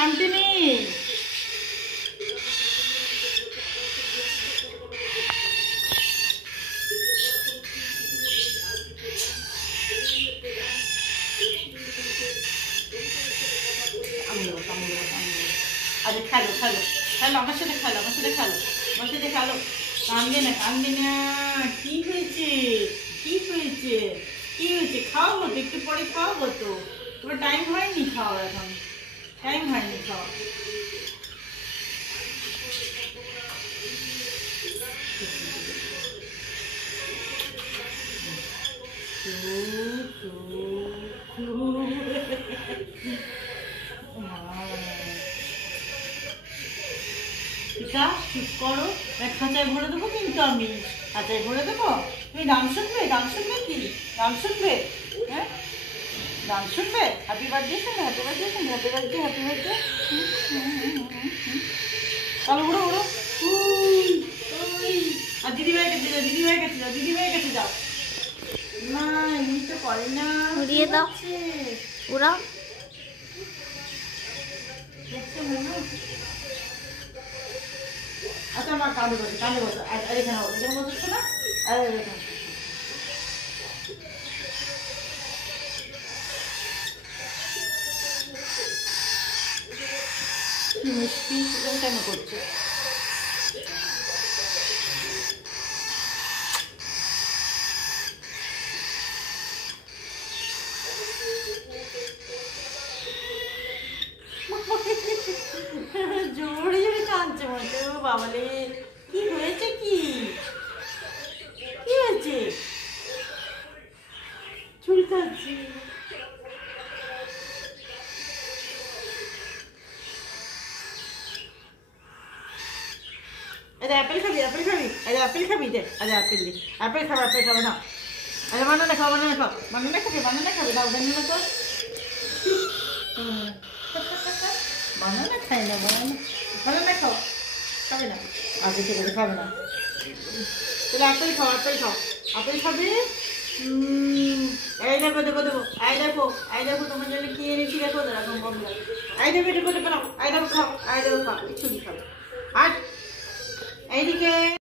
শান্তি নেই। আরে খেলো খেলো খেলো, আমার সাথে খেলো, আমার সাথে খেলো, আমার সাথে খেলো। কান্দে না কান্দে না। কি হয়েছে, কি হয়েছে, কি হয়েছে? খাওয়াবো তো, একটু পরে খাওয়াবো তো। তোমার টাইম হয়নি খাওয়া, এখন টাইম হয়নি খাওয়া। টিকা চুপ করো, খাঁচায় ভরে দেবো কিন্তু আমি, খাঁচায় ভরে দেবো। তুমি গান শুনবে, গান শুনবে কি, গান শুনবে? হ্যাঁ গান শুনবে? হ্যাপি বার্থডে শুনবে, হ্যাপি বার্থডে শুনবে, হ্যাপি বার্থডে, হ্যাপি বার্থডে। চলো উড়ো উড়ো। আর দিদিভাই কাছে যাও, দিদিভাই কাছে যাও, দিদিভাই কাছে যাও। না এমনি তো করে না, উড়িয়ে দাও, উড়াও। আচ্ছা আমার কাঁধে বসে, কাঁধে বসো, এখানে বসো, এখানে বসো না, এখানে মিষ্টি কেন করছো? জোরে জোরে কাঁদছে মনে, ও বাবালে কি হয়েছে, কি কি হয়েছে? চুলকাচ্ছে। আরে অ্যাপেল খাবি, অ্যাপেল খাবি, আরে অ্যাপেল খাবি, দে আরে অ্যাপেল দি, অ্যাপেল খাবো, অ্যাপেল খাবো না। আরে বানানা খাও, বানানা খাও, বানানা খাবি, বানানা খাবি, দাও বানানা তো। বানানা খাই না, বানানা, বানানা খাও, খাবে না, আগে ঠিক আছে খাবে না। তাহলে অ্যাপেল খাও, অ্যাপেল খাও, আপেল খাবে। এই দেখো দেখো দেখো, এই দেখো, এই দেখো তোমার জন্য কি এনেছি, দেখো এরকম বন্ধু, এই দেখো দেখো দেখো, এই দেখো খাও, এই দেখো খাও, ছুটি খাও। আর এইদিকে